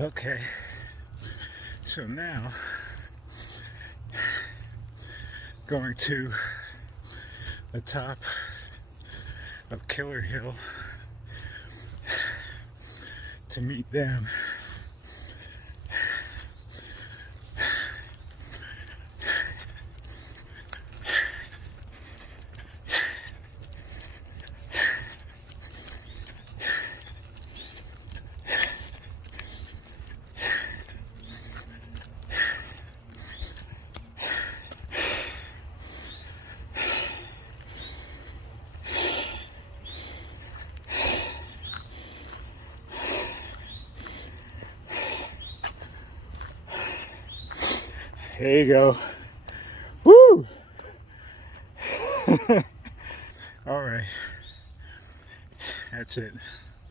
Okay, so now going to the top of Killer Hill to meet them. There you go. Woo! All right. That's it.